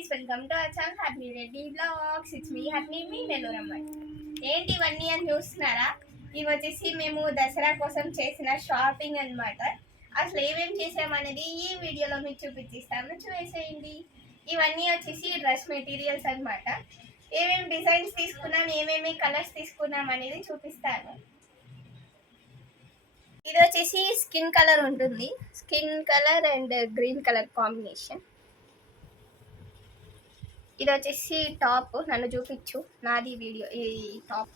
Guys, welcome to our channel happy Reddy blogs. It's me happy మీ నెల్లూరమ్మ. ఏంటి ఇవన్నీ అని చూస్తున్నారా? ఇవి వచ్చేసి మేము దసరా కోసం చేసిన షాపింగ్ అన్నమాట. అసలు ఏమేమి చేసామనేది ఈ వీడియోలో మీకు చూపించిస్తాను, చూసేయండి. ఇవన్నీ వచ్చేసి డ్రెస్ మెటీరియల్స్ అన్నమాట. ఏమేమి డిజైన్స్ తీసుకున్నాం, ఏమేమి కలర్స్ తీసుకున్నాం అనేది చూపిస్తాను. ఇది వచ్చేసి స్కిన్ కలర్ ఉంటుంది, skin colour and green colour combination. ఇది వచ్చేసి టాప్, నన్ను చూపించు, నాది వీడియో. ఈ టాప్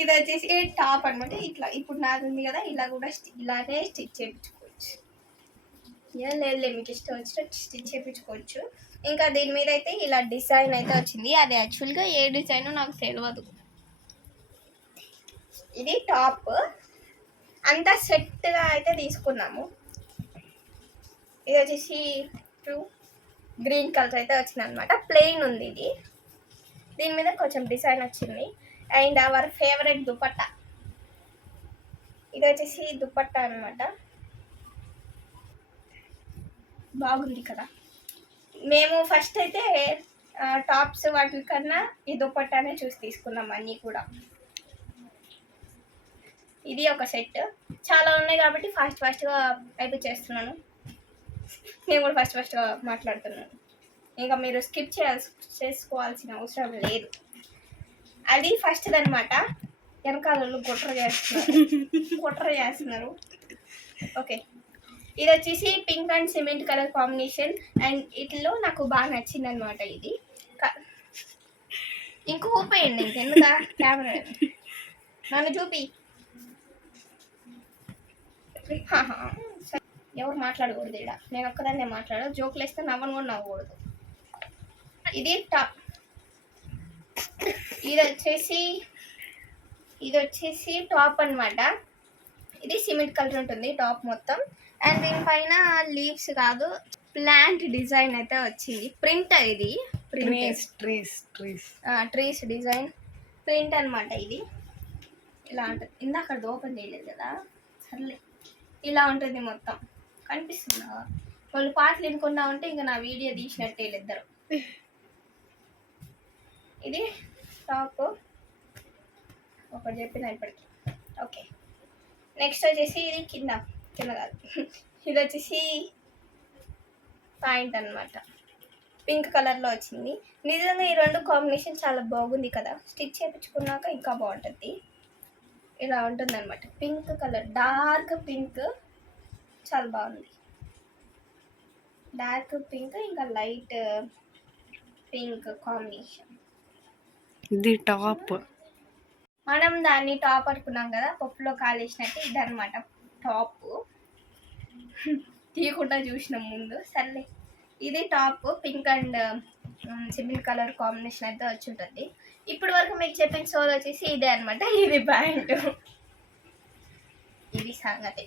ఇది వచ్చేసి టాప్ అనమాట. ఇట్లా ఇప్పుడు నాది ఉంది కదా, ఇలా కూడా ఇలానే స్టిచ్ చేయించుకోవచ్చు. లేదు మీకు ఇష్టం వచ్చినట్టు స్టిచ్ చేయించుకోవచ్చు. ఇంకా దీని మీద అయితే ఇలా డిజైన్ అయితే వచ్చింది. అది యాక్చువల్గా ఏ డిజైన్ నాకు తెలియదు. ఇది టాప్ అంతా సెట్గా అయితే తీసుకున్నాము. ఇది వచ్చేసి గ్రీన్ కలర్ అయితే వచ్చింది అనమాట. ప్లెయిన్ ఉంది ఇది, దీని మీద కొంచెం డిజైన్ వచ్చింది. అండ్ అవర్ ఫేవరెట్ దుపట్టా, ఇది వచ్చేసి దుపట్టా అనమాట. బాగుంది కదా. మేము ఫస్ట్ అయితే టాప్స్ వాటి కన్నా ఈ దుపట్టానే చూసి తీసుకున్నాం అన్నీ కూడా. ఇది ఒక సెట్, చాలా ఉన్నాయి కాబట్టి ఫాస్ట్గా అయితే చేస్తున్నాను. నేను కూడా ఫస్ట్గా మాట్లాడుతున్నాను, ఇంకా మీరు స్కిప్ చేసుకోవాల్సిన అవసరం లేదు. అది ఫస్ట్ది అనమాట. వెనకాలలో కుట్ర చేస్తున్నారు. ఓకే, ఇది వచ్చేసి pink and cement colour combination. And ఇట్లో నాకు బాగా నచ్చింది అనమాట. ఇది ఇంకో ఊపేయండి, ఇంకెందుక కెమెరా నన్ను చూపి. ఎవరు మాట్లాడకూడదు ఇక్కడ, నేను ఒక్కదాన్నే మాట్లాడు. జోకులు వేస్తే నవ్వను కూడా నవ్వకూడదు. ఇది టాప్, ఇది వచ్చేసి టాప్ అనమాట. ఇది సిమెంట్ కలర్ ఉంటుంది టాప్ మొత్తం. అండ్ దీనిపైన లీవ్స్ కాదు, ప్లాంట్ డిజైన్ అయితే వచ్చింది. ప్రింట్, ఇది ట్రీస్ డిజైన్ ప్రింట్ అనమాట. ఇది ఇలా ఉంటుంది. ఇందాక ఓపెన్ చేయలేదు కదా, సర్లే. ఇలా ఉంటుంది మొత్తం. కనిపిస్తుందా? వాళ్ళు పాటలు వినుకున్నా ఉంటే ఇంకా నా వీడియో తీసినట్టే ఇద్దరు. ఇది టాప్ ఒకటి చెప్పిన ఇప్పటికి. ఓకే, నెక్స్ట్ వచ్చేసి ఇది కింద కాదు, ఇది వచ్చేసి ప్యాంట్ అనమాట. పింక్ కలర్లో వచ్చింది. నిజంగా ఈ రెండు కాంబినేషన్ చాలా బాగుంది కదా. స్టిచ్ చేయించుకున్నాక ఇంకా బాగుంటుంది. ఇలా ఉంటుంది అనమాట. పింక్ కలర్, డార్క్ పింక్, చాలా బాగుంది. డార్క్ పింక్ ఇంకా లైట్ పింక్ కాంబినేషన్. ఇది టాప్, మనం దాన్ని టాప్ అనుకున్నాం కదా, పప్పులో కాలేసినట్టు. ఇది అనమాట టాప్. తీయకుండా చూసినాం ముందు, సర్లే. ఇది top, pink and cement colour combination అయితే వచ్చి ఉంటుంది. ఇప్పటి వరకు మీకు చెప్పిన సోల్ వచ్చేసి ఇదే అనమాట. ఇది ప్యాంట్. ఇది సంగతి.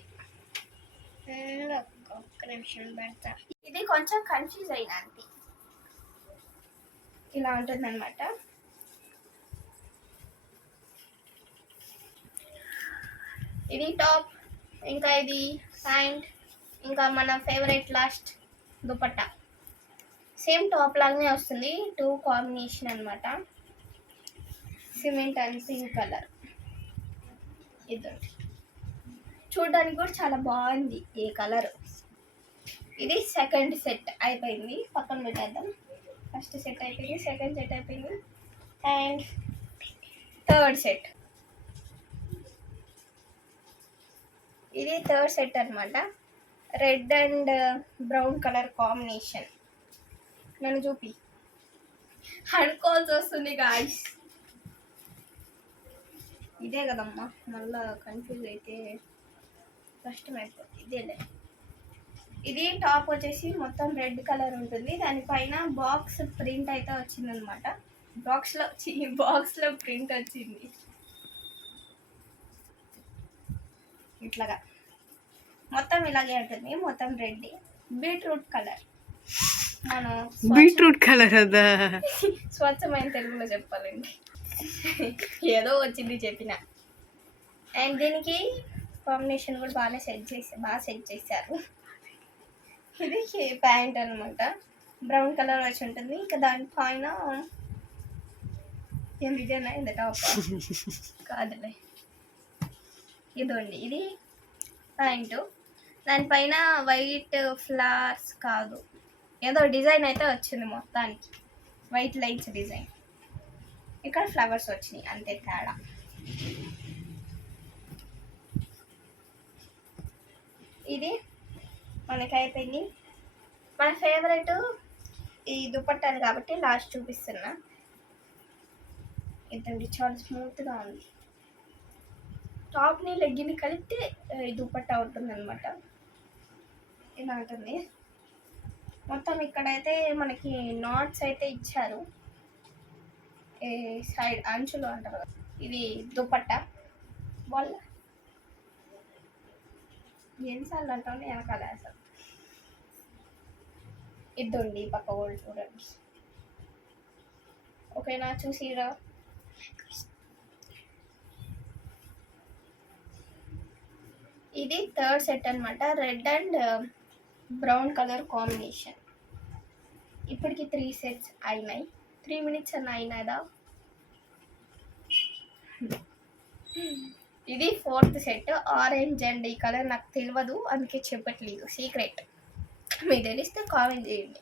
ఒక్క నిమిషం పెడతా. ఇది కొంచెం కన్ఫ్యూజ్ అయినా అంతే. ఇలా ఉంటుంది అనమాట. ఇది టాప్, ఇంకా ఇది ప్యాంట్, ఇంకా మన favourite last dupatta. Same top లాగానే వస్తుంది, టూ కాంబినేషన్ అనమాట. Cement and pink colour. ఇది చూడడానికి కూడా చాలా బాగుంది ఈ కలర్. ఇది సెకండ్ సెట్ అయిపోయింది, పక్కన పెట్టేద్దాం. ఫస్ట్ సెట్ అయిపోయింది, సెకండ్ సెట్ అయిపోయింది, అండ్ థర్డ్ సెట్. ఇది థర్డ్ సెట్ అనమాట. Red and brown colour combination. నన్ను చూపి, అనుకోవాల్సి వస్తుంది గాయ్స్. ఇదే కదమ్మా, మళ్ళా కన్ఫ్యూజ్ అయితే కష్టమైపోతుంది. ఇదేలే. ఇది టాప్ వచ్చేసి మొత్తం రెడ్ కలర్ ఉంటుంది. దానిపైన బాక్స్ ప్రింట్ అయితే వచ్చిందనమాట. బాక్స్లో ప్రింట్ వచ్చింది ఇట్లాగా. మొత్తం ఇలాగే ఉంటుంది, మొత్తం రెడ్. Beetroot colour. మనం బీట్రూట్ కలర్ అదా, స్వచ్ఛమైన తెలుగులో చెప్పాలండి. ఏదో వచ్చింది చెప్పిన. అండ్ దీనికి కాంబినేషన్ కూడా బాగా సెట్ చేశారు. ఇది ప్యాంట్ అనమాట, బ్రౌన్ కలర్ వచ్చి ఉంటుంది. ఇంకా దానిపైన ఇదేనా ఇది టాప్ కాదులే, ఇదండి ఇది ప్యాంటు. దానిపైన వైట్ ఫ్లవర్స్ కాదు, ఏదో డిజైన్ అయితే వచ్చింది మొత్తానికి, వైట్ లైన్స్ డిజైన్. ఇక్కడ ఫ్లవర్స్ వచ్చినాయి అంతే తేడా. ఇది మనకి అయిపోయింది. మన ఫేవరెట్ ఈ దుపట్టాలు కాబట్టి లాస్ట్ చూపిస్తున్నా. ఇదండి చాలా స్మూత్గా ఉంది. టాప్ని లెగ్గిని కలిపితే ఈ దుపట్టా ఉంటుంది అనమాట. ఇలా ఉంటుంది మొత్తం. ఇక్కడైతే మనకి నాట్స్ అయితే ఇచ్చారు ఈ సైడ్ అంచులు అంటారు కదా. ఇది దుపట్టా వాళ్ళ ఎన్నిసార్లు అంటాను వెనకాల అసలు. ఇద్దండి పక్క వాళ్ళు చూడండి. ఓకేనా, చూసిరా. ఇది థర్డ్ సెట్ అనమాట, red and brown colour combination. ఇప్పటికి 3 సెట్స్ అయినాయి. 3 minutes అన్న అయినాదా. ఇది ఫోర్త్ సెట్, ఆరెంజ్ అండ్ ఈ కలర్ నాకు తెలియదు అందుకే చెప్పట్లేదు, సీక్రెట్. మీకు తెలిస్తే కామెంట్ చేయండి.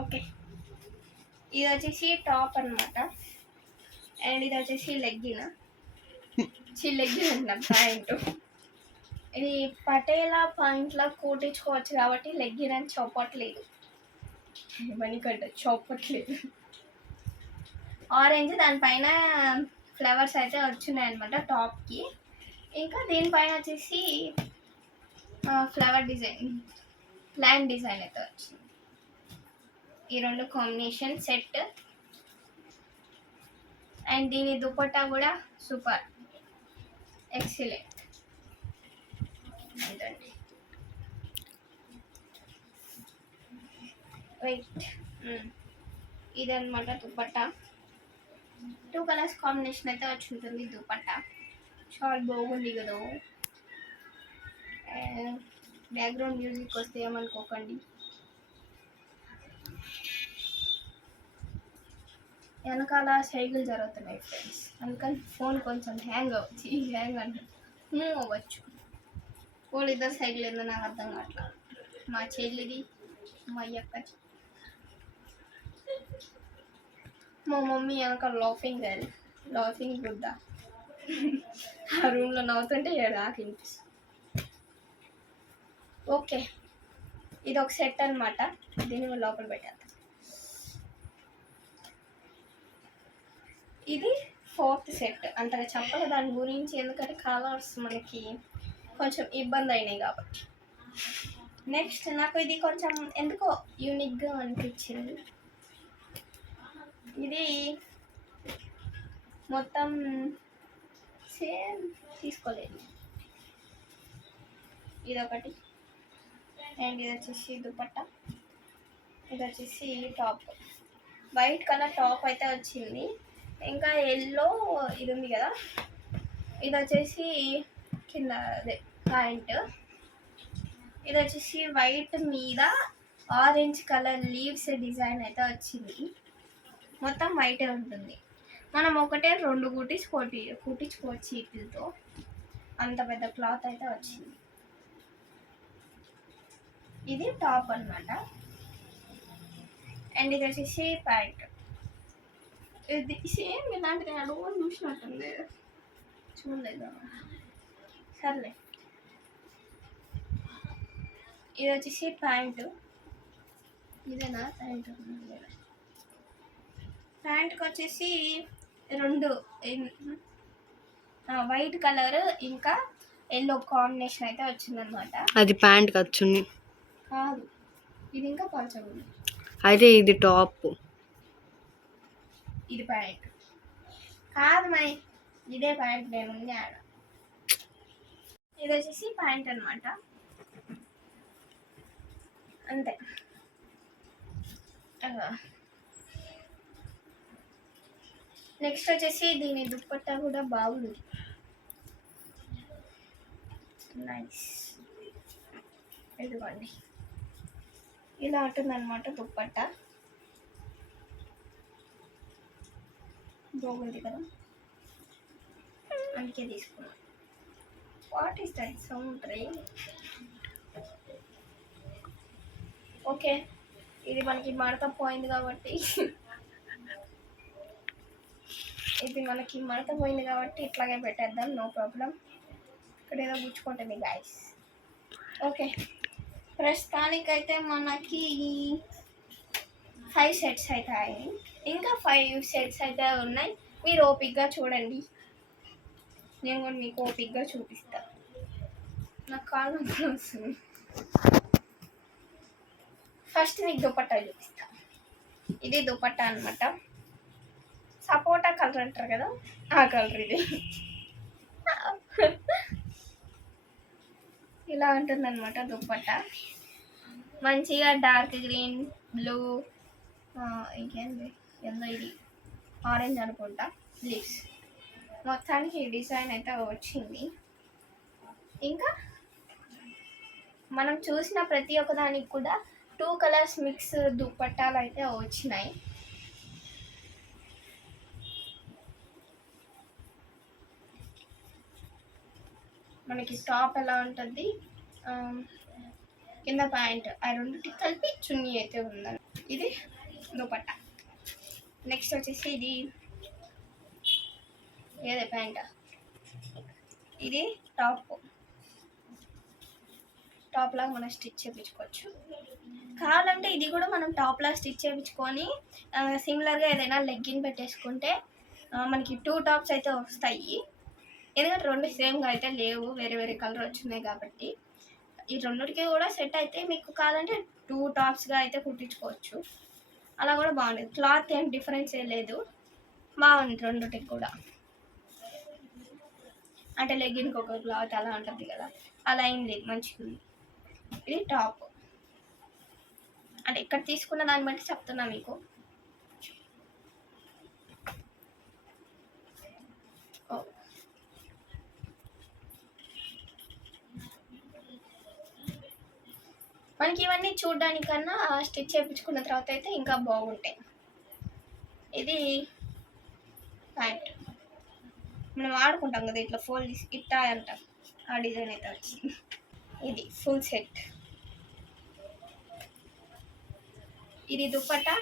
ఓకే, ఇది వచ్చేసి టాప్ అనమాట. అండ్ ఇది వచ్చేసి లెగ్గిన్ అంట ప్యాంటు. ఇది పటేలా పాయింట్లా కుట్టించుకోవచ్చు కాబట్టి లెగ్గిన్ అని చెప్పట్లేదు, మణికట్ట చెప్పట్లేదు. ఆరెంజ్, దానిపైన ఫ్లవర్స్ అయితే వచ్చినాయి అనమాట టాప్కి. ఇంకా దీనిపైన వచ్చేసి ఫ్లవర్ డిజైన్, ప్లాంట్ డిజైన్ అయితే వచ్చింది. ఈ రెండు కాంబినేషన్ సెట్. అండ్ దీని దుపట్టా కూడా సూపర్ ఎక్సలెంట్. అంతండి వెయిట్. ఇదన్నమాట దుపట్టా. 2 కలర్స్ కాంబినేషన్ అయితే వచ్చి ఉంటుంది దుపట్టా. చాలా బాగుంది కదా. బ్యాక్గ్రౌండ్ మ్యూజిక్ వస్తే ఏమనుకోకండి. వెనకాల సైకిల్ జరుగుతున్నాయి ఫ్రెండ్స్, అందుకని ఫోన్ కొంచెం హ్యాంగ్ అంటే మూవ్ అవ్వచ్చు. వాళ్ళు ఇద్దరు సైకిల్ ఏందో నాకు అర్థం కావట్లేదు. మా చెల్లిది, మా అక్కది. మా మమ్మీ వెనక లాఫింగ్ బుద్ధ ఆ రూమ్లో నవ్వుతుంటే దాకా వినిపిస్తుంది. ఓకే, ఇది ఒక సెట్ అనమాట. దీన్ని లోపల పెట్టేద్దాం. ఇది ఫోర్త్ సెట్. అంతగా చెప్పాలి దాని గురించి, ఎందుకంటే కలర్స్ మనకి కొంచెం ఇబ్బంది అయినాయి కాబట్టి. నెక్స్ట్ నాకు ఇది కొంచెం ఎందుకో యూనిక్గా అనిపించింది. ఇది మొత్తం సేమ్ తీసుకోలేదు. ఇదొకటి. అండ్ ఇది వచ్చేసి దుపట్టా, ఇది వచ్చేసి టాప్. వైట్ కలర్ టాప్ అయితే వచ్చింది. ఇంకా ఎల్లో ఇది ఉంది కదా, ఇది వచ్చేసి కింద అదే ప్యాంట్. ఇది వచ్చేసి వైట్ మీద ఆరెంజ్ కలర్ లీవ్స్ డిజైన్ అయితే వచ్చింది. మొత్తం వైటే ఉంటుంది. మనం ఒకటే 2 కుట్టించుకోవచ్చు వీటితో. అంత పెద్ద క్లాత్ అయితే వచ్చింది. ఇది టాప్ అన్నమాట. అండ్ ఇది వచ్చేసి ప్యాంట్. ఇది సేమ్ ఇలాంటిది అడుగు చూసినట్టుంది, చూడలేదు సర్లే. ఇది వచ్చేసి ప్యాంటు. ఇదేనా ప్యాంటు? ప్యాంట్కి వచ్చేసి 2 వైట్ కలర్ ఇంకా ఎల్లో కాంబినేషన్ అయితే వచ్చిందనమాట. అది ప్యాంట్ వచ్చుంది కాదు, ఇది ఇంకా పలచగా. అదే ఇది టాప్, ఇది ప్యాంట్ కాదు మై, ఇదే ప్యాంట్. నేను ఆడ ఇది వచ్చేసి ప్యాంట్ అనమాట అంతే. నెక్స్ట్ వచ్చేసి దీని దుపట్టా కూడా బాగుంది. నైస్. ఇదిగోండి ఇలా ఉంటుందన్నమాట దుప్పట్టా. బాగుంది కదా, అందుకే తీసుకున్నాను. What is that sound ray? Okay, ఇది మనకి మడత పోయింది కాబట్టి ఇట్లాగే పెట్టేద్దాం, నో ప్రాబ్లం. ఇక్కడ ఏదో గుచ్చుకుంటుంది గైస్. ఓకే, ప్రస్తుతానికైతే మనకి 5 సెట్స్ అయితే అయ్యాయి, ఇంకా 5 సెట్స్ అయితే ఉన్నాయి. మీరు ఓపిక్గా చూడండి, నేను కూడా మీకు ఓపిక్గా చూపిస్తాను. నాకు కాళ్ళు నొప్పులు వస్తుంది. ఫస్ట్ మీకు దుపట్టా చూపిస్తా. ఇది దుపట్టా అనమాట, సపోటా కలర్ అంటారు కదా, ఆ కలర్ ఇది. ఇలా ఉంటుందన్నమాట దుపట్టా. మంచిగా డార్క్ గ్రీన్, బ్లూ, ఇంకేంది ఎందో ఇది ఆరెంజ్ అనుకుంటా లీవ్స్. మొత్తానికి ఈ డిజైన్ అయితే వచ్చింది. ఇంకా మనం చూసిన ప్రతి ఒక్క దానికి కూడా 2 కలర్స్ మిక్స్ దుపట్టాలు అయితే వచ్చినాయి. మనకి టాప్ ఎలా ఉంటుంది, కింద ప్యాంట్, ఆ రెండింటికి కలిపి చున్నీ అయితే ఉందని. ఇది దుపట్టా. నెక్స్ట్ వచ్చేసి ఇది ఏదే ప్యాంట్, ఇది టాప్ లాగా మనం స్టిచ్ చేయించుకోవచ్చు. కావాలంటే ఇది కూడా మనం టాప్ లాగా స్టిచ్ చేయించుకొని సిమిలర్గా ఏదైనా లెగ్గిన్ పెట్టేసుకుంటే మనకి 2 టాప్స్ అయితే వస్తాయి. ఎందుకంటే 2 సేమ్గా అయితే లేవు, వేరే వేరే కలర్ వచ్చినాయి కాబట్టి ఈ రెండిటికి కూడా సెట్ అయితే మీకు కావాలంటే 2 టాప్స్గా అయితే కుట్టించుకోవచ్చు. అలా కూడా బాగుండేది, క్లాత్ ఏం డిఫరెన్స్ ఏ లేదు, బాగుంది రెండిటికి కూడా. అంటే లెగ్గిన్కి ఒక క్లాత్ అలా ఉంటుంది కదా, అలా ఏం లేదు, మంచిగా ఉంది. ఇది టాప్, అంటే ఇక్కడ తీసుకున్న దాన్ని బట్టి చెప్తున్నా మీకు. మనకి ఇవన్నీ చూడడానికన్నా స్టిచ్ చేయించుకున్న తర్వాత అయితే ఇంకా బాగుంటాయి. ఇది ప్యాంట్, మనం ఆడుకుంటాం కదా ఇట్లా ఫోల్డ్ ఇట్టా అంటాం, ఆ డిజైన్ అయితే వచ్చింది. ఇది ఫుల్ సెట్. ఇది దుపట్టా,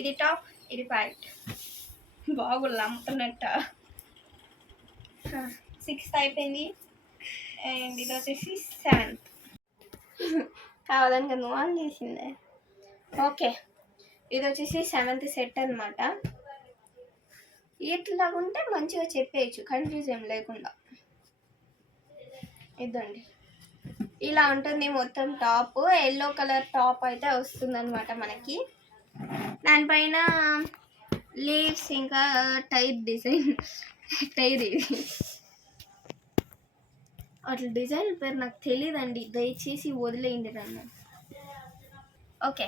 ఇది టాప్, ఇది ప్యాంట్. బాగుంది అమ్ముతున్నట్ట. 6th అయిపోయింది, అండ్ ఇది వచ్చేసి 7th. కావాలని నువ్వు ఆన్ చేసిందే. ఓకే, ఇది వచ్చేసి 7th సెట్ అనమాట. ఇట్లా ఉంటే మంచిగా చెప్పేయచ్చు, కన్ఫ్యూజన్ లేకుండా. ఇదండి, ఇలా ఉంటుంది మొత్తం టాప్. ఎల్లో కలర్ టాప్ అయితే వస్తుంది అనమాట మనకి. దానిపైన లీవ్స్, ఇంకా టైర్ డిజైన్, టైర్ ఇది అట్లా డిజైన్ పేరు నాకు తెలియదండి, దయచేసి వదిలేయండి నన్ను. ఓకే,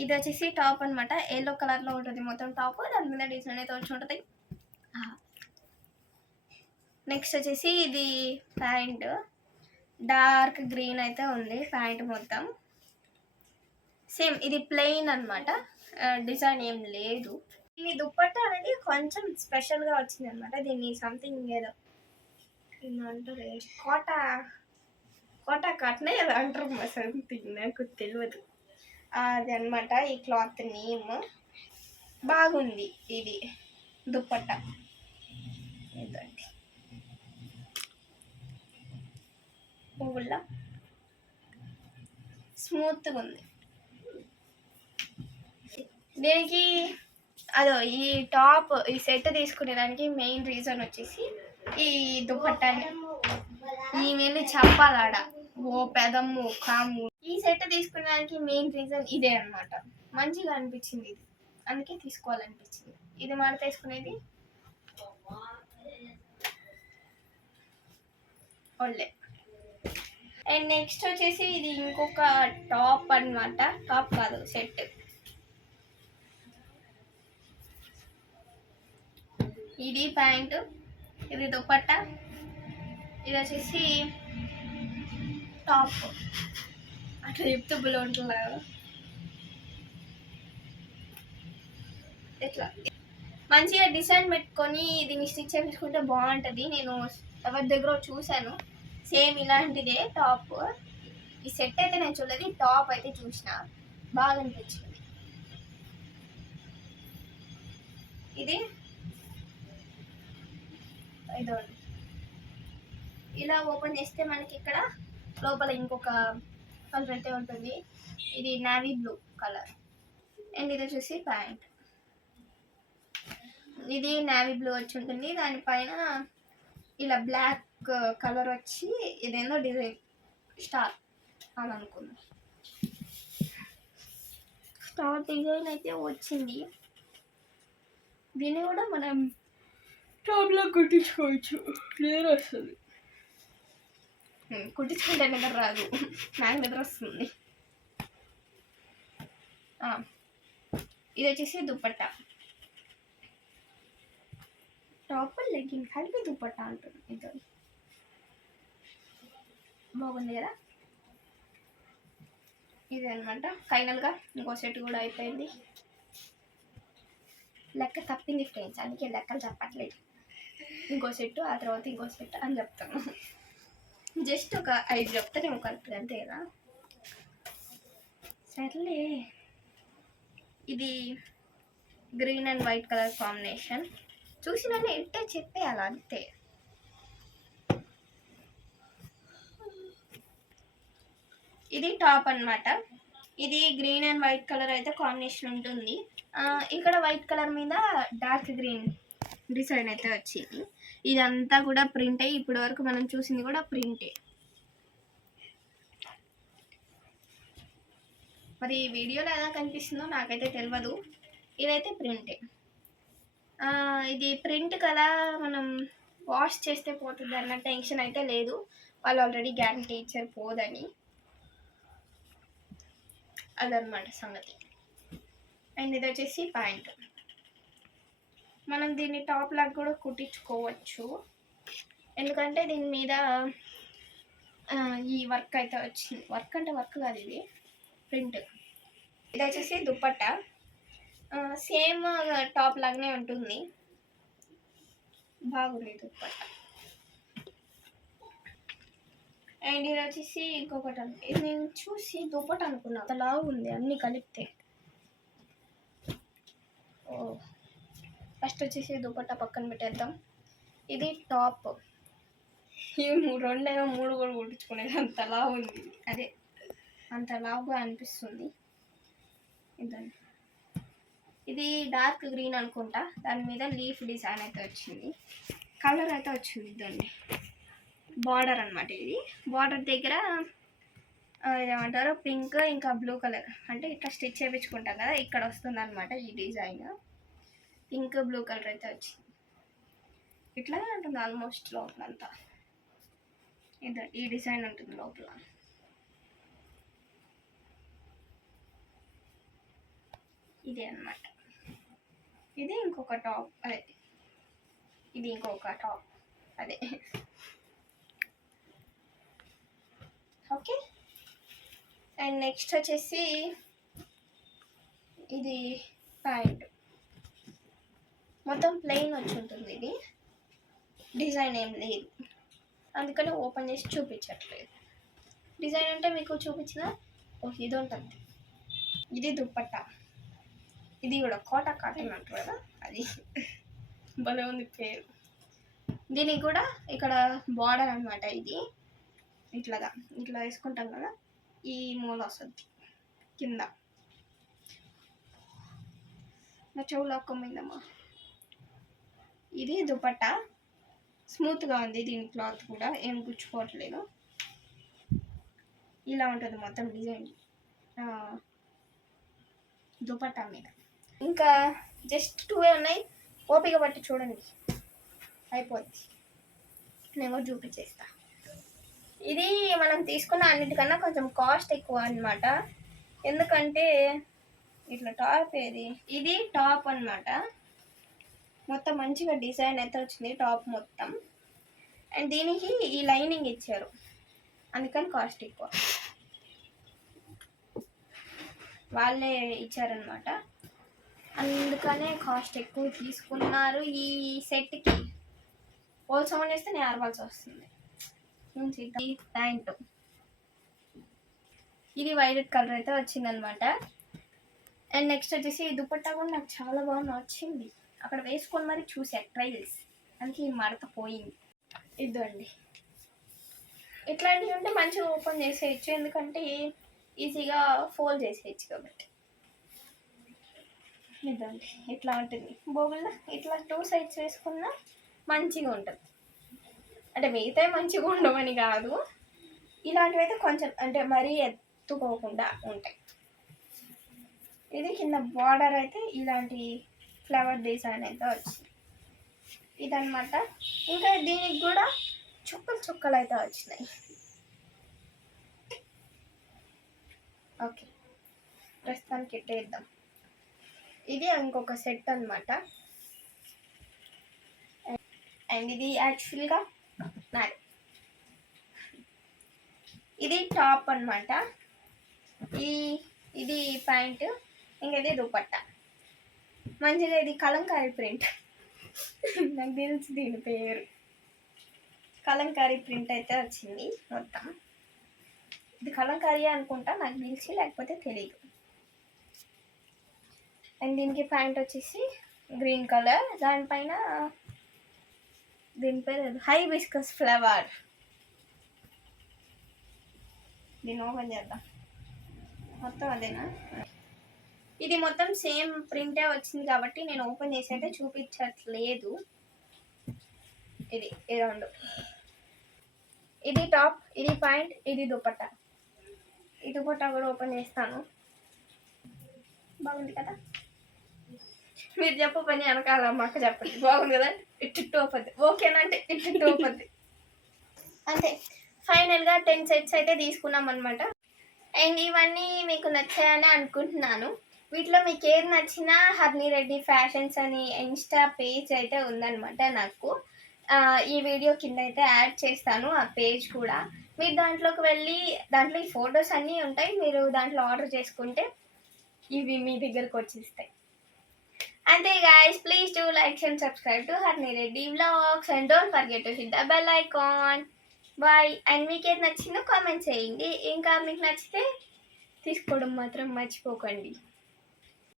ఇది వచ్చేసి టాప్ అనమాట, ఎల్లో కలర్లో ఉంటుంది మొత్తం టాప్, దాని మీద డిజైన్ అయితే వచ్చి ఉంటుంది. నెక్స్ట్ వచ్చేసి ఇది ప్యాంట్, డార్క్ గ్రీన్ అయితే ఉంది ప్యాంట్ మొత్తం. సేమ్ ఇది ప్లెయిన్ అనమాట, డిజైన్ ఏం లేదు. ఈ దుపట్టా అనేది కొంచెం స్పెషల్గా వచ్చింది అనమాట. దీన్ని సంథింగ్ ఏదో అంటారు, కోటా కట్నే ఏదో అంటారు, మా సంథింగ్ నాకు తెలియదు అది అనమాట. ఈ క్లాత్ నేమ్ బాగుంది. ఇది దుపట్టా ఇదండి, పువ్వుల స్మూత్గా ఉంది. దీనికి అదో ఈ టాప్, ఈ సెట్ తీసుకునేదానికి మెయిన్ రీజన్ వచ్చేసి ఈ దుపట్టాని ఈమెను చెప్పాలాడ ఓ పెదమ్ము కాము. ఈ సెట్ తీసుకునేదానికి మెయిన్ రీజన్ ఇదే అనమాట. మంచిగా అనిపించింది ఇది, అందుకే తీసుకోవాలనిపించింది. ఇది మడత వేసుకునేది ఒళ్ళే. అండ్ నెక్స్ట్ వచ్చేసి ఇది ఇంకొక టాప్ అనమాట, టాప్ కాదు సెట్. ఇది ప్యాంటు, ఇది దుపట్టా, ఇది వచ్చేసి టాప్ అట్లా చెప్తే బుల్ ఉంటుందా ఎట్లా మంచిగా డిజైన్ పెట్టుకొని దీన్ని స్టిచ్ చేయించుకుంటే బాగుంటుంది. నేను ఎవరి దగ్గర చూశాను సేమ్ ఇలాంటిదే టాప్. ఈ సెట్ అయితే నేను చూడలేదు, ఈ టాప్ అయితే చూసిన బాగా అనిపించింది. ఇది ఇదో ఇలా ఓపెన్ చేస్తే మనకి ఇక్కడ లోపల ఇంకొక కలర్ అయితే ఉంటుంది. ఇది నావీ బ్లూ కలర్. అండ్ ఇది వచ్చేసి ప్యాంట్. ఇది నావీ బ్లూ వచ్చి ఉంటుంది, దానిపైన ఇలా బ్లాక్ కలర్ వచ్చి ఇదేందో డిజైన్ స్టార్ అని అనుకుంది. స్టార్ డిజైన్ అయితే వచ్చింది. దీన్ని కూడా మనం టాప్లో కుట్టించుకోవచ్చు. నిద్ర వస్తుంది, కుట్టించుకుంటే నిద్ర రాదు, నాకు నిద్ర వస్తుంది. ఇది వచ్చేసి దుపట్టా. టాప్ లెగ్గిన్ కలిపి దుపట్టా అంటుంది. ఇది బాగుంది కదా. ఇది అనమాట ఫైనల్గా ఇంకో సెట్ కూడా అయిపోయింది. లెక్క తప్పింది ఫ్రెండ్స్, అందుకే లెక్కలు చెప్పట్లేదు. ఇంకో సెట్, ఆ తర్వాత ఇంకో సెట్ అని చెప్తాను. జస్ట్ ఒక 5 చెప్తానేమో కరెక్ట్గా, అంతే కదా. సర్లే, ఇది green and white colour combination. చూసిన ఎట్టే చెప్పేయాలి అంతే. ఇది టాప్ అన్నమాట. ఇది గ్రీన్ అండ్ వైట్ కలర్ అయితే కాంబినేషన్ ఉంటుంది. ఇక్కడ వైట్ కలర్ మీద డార్క్ గ్రీన్ డిజైన్ అయితే వచ్చింది. ఇదంతా కూడా ప్రింటే, ఇప్పటి వరకు మనం చూసింది కూడా ప్రింటే. మరి వీడియోలో ఎలా కనిపిస్తుందో నాకైతే తెలియదు, ఇదైతే ప్రింటే. ఇది ప్రింట్ కదా, మనం వాష్ చేస్తే పోతుంది అన్న టెన్షన్ అయితే లేదు. వాళ్ళు ఆల్రెడీ గ్యారంటీ ఇచ్చారు పోదని. అదనమాట సంగతి. అండ్ ఇది వచ్చేసి ప్యాంట్. మనం దీన్ని టాప్ లాగా కూడా కుట్టించుకోవచ్చు, ఎందుకంటే దీని మీద ఈ వర్క్ అయితే వచ్చింది. వర్క్ అంటే వర్క్ కాదు, ఇది ప్రింట్. ఇది వచ్చేసి దుపట్టా. సేమ్ టాప్ లాగానే ఉంటుంది, బాగుంది దుపట్టా. అండ్ ఇది వచ్చేసి ఇంకొకటి. ఇది నేను చూసి దుపట్టా అనుకున్నా, అంత లావు ఉంది అన్నీ కలిపితే. ఫస్ట్ వచ్చేసి దుపట్టా పక్కన పెట్టేద్దాం. ఇది టాప్. ఇవి 2 కూడా కుట్టించుకునేది, అంత లావు ఉంది. అదే అంత లావుగా అనిపిస్తుంది. ఇదండి, ఇది డార్క్ గ్రీన్ అనుకుంటా, దాని మీద లీఫ్ డిజైన్ అయితే వచ్చింది. కలర్ అయితే వచ్చింది. ఇదండి బార్డర్ అనమాట. ఇది బార్డర్ దగ్గర ఏమంటారు పింక్ ఇంకా బ్లూ కలర్, అంటే ఇట్లా స్టిచ్ చేయించుకుంటాం కదా, ఇక్కడ వస్తుంది అనమాట ఈ డిజైన్. పింక్ బ్లూ కలర్ అయితే వచ్చింది. ఇట్లానే ఉంటుంది ఆల్మోస్ట్ లోపలంతా. ఇది ఈ డిజైన్ ఉంటుంది లోపల. ఇదే అన్నమాట. ఇది ఇంకొక టాప్, అదే ఇది ఇంకొక టాప్, అదే. ఓకే. అండ్ నెక్స్ట్ వచ్చేసి ఇది ప్యాంట్. మొత్తం ప్లెయిన్ వచ్చి ఉంటుంది, ఇది డిజైన్ ఏం లేదు, అందుకని ఓపెన్ చేసి చూపించట్లేదు. డిజైన్ అంటే మీకు చూపించిన ఇది ఉంటుంది. ఇది దుపట్టా. ఇది కూడా కోటా కాటన్ అంటారు కదా, అది భలే ఉంది పేరు. దీనికి కూడా ఇక్కడ బార్డర్ అనమాట. ఇది ఇట్లా వేసుకుంటాం కదా, ఈ మూల వస్తుంది కింద. నా చెవులో కొమ్మిందమ్మా. ఇది దుపట్టా, స్మూత్గా ఉంది. దీని క్లాత్ కూడా ఏం గుచ్చుకోవట్లేదు. ఇలా ఉంటుంది మొత్తం డిజైన్ దుపట్టా మీద. ఇంకా జస్ట్ 2 ఉన్నాయి, ఓపిక పట్టి చూడండి, అయిపోద్ది. నేను కూడా చూపించేస్తా. ఇది మనం తీసుకున్న అన్నిటికన్నా కొంచెం కాస్ట్ ఎక్కువ అన్నమాట, ఎందుకంటే ఇట్లా టాప్ ఇది టాప్ అన్నమాట. మొత్తం మంచిగా డిజైన్ అయితే వచ్చింది టాప్ మొత్తం. అండ్ దీనికి ఈ లైనింగ్ ఇచ్చారు. అందుకని కాస్ట్ ఎక్కువ. వాళ్ళే ఇచ్చారనమాట, అందుకనే కాస్ట్ ఎక్కువ తీసుకున్నారు. ఈ సెట్కి హోల్ సౌండ్ చేస్తే నేను ఆరవాల్సి వస్తుంది. ఈ ప్యాంట్ ఇది వైలెట్ కలర్ అయితే వచ్చిందనమాట. అండ్ నెక్స్ట్ వచ్చేసి దుపట్టా కూడా నాకు చాలా బాగా నచ్చింది. అక్కడ వేసుకొని మరి చూసా ట్రైల్స్, అందుకే ఈ మడత పోయింది. ఇదండి, ఇట్లాంటివి ఉంటే మంచిగా ఓపెన్ చేసేయచ్చు, ఎందుకంటే ఈజీగా ఫోల్డ్ చేసేయచ్చు కాబట్టి. ఇదండి, ఇట్లా ఉంటుంది బోగుల్లో. ఇట్లా 2 సైడ్స్ వేసుకున్నా మంచిగా ఉంటుంది. అంటే మిగతా మంచిగా ఉండవని కాదు, ఇలాంటివి అయితే కొంచెం అంటే మరీ ఎత్తుకోకుండా ఉంటాయి. ఇది కింద బార్డర్ అయితే ఇలాంటి ఫ్లవర్ డిజైన్ అయితే వచ్చింది ఇదన్నమాట. ఇంకా దీనికి కూడా చుక్కలు చుక్కలు అయితే వచ్చినాయి. ఓకే, ప్రస్తుతానికి ఇట్టేద్దాం. ఇది ఇంకొక సెట్ అన్నమాట. అండ్ ఇది యాక్చువల్గా నాది. ఇది టాప్ అన్నమాట. ఇది ప్యాంట్, ఇంకా ఇది దుపట్టా. మంచిగా ఇది కలంకారీ ప్రింట్. నాకు తెలుసు దీని పేరు, కలంకారీ ప్రింట్ అయితే వచ్చింది మొత్తం. ఇది కలంకారీ అనుకుంటా, నాకు తెలిసి, లేకపోతే తెలియదు. అండ్ దీనికి ప్యాంట్ వచ్చేసి గ్రీన్ కలర్, దానిపైన దీని పేరు హైబిస్కస్ ఫ్లవర్. దీన్ని ఓపెన్ చేద్దాం. మొత్తం అదేనా? ఇది మొత్తం సేమ్ ప్రింటే వచ్చింది కాబట్టి నేను ఓపెన్ చేసి అయితే చూపించట్లేదు. ఇది రెండు, ఇది టాప్, ఇది ప్యాంట్, ఇది దుపట్టా. ఈ దుపట్టా కూడా ఓపెన్ చేస్తాను. బాగుంది కదా? మీరు చెప్పు పని వెనకాల మాకు చెప్పండి. బాగుంది కదా? ఇట్టు అవుతుంది. ఓకేనా అంటే ఇట్టు అవుతుంది. అంతే, ఫైనల్గా 10 సెట్స్ అయితే తీసుకున్నాం అనమాట. అండ్ ఇవన్నీ మీకు నచ్చాయని అనుకుంటున్నాను. వీటిలో మీకు ఏది నచ్చినా హర్ని రెడ్డి ఫ్యాషన్స్ అని ఇన్స్టా పేజ్ అయితే ఉందన్నమాట నాకు. ఈ వీడియో కింద అయితే యాడ్ చేస్తాను ఆ పేజ్ కూడా. మీరు దాంట్లోకి వెళ్ళి దాంట్లో ఈ ఫొటోస్ అన్నీ ఉంటాయి, మీరు దాంట్లో ఆర్డర్ చేసుకుంటే ఇవి మీ దగ్గరకు వచ్చేస్తాయి. అంతే guys, please do like and subscribe to Harni Reddy Vlogs and don't forget to hit the bell icon. Bye. And మీకు ఏది నచ్చిందో కామెంట్ చేయండి. ఇంకా మీకు నచ్చితే తీసుకోవడం మాత్రం మర్చిపోకండి.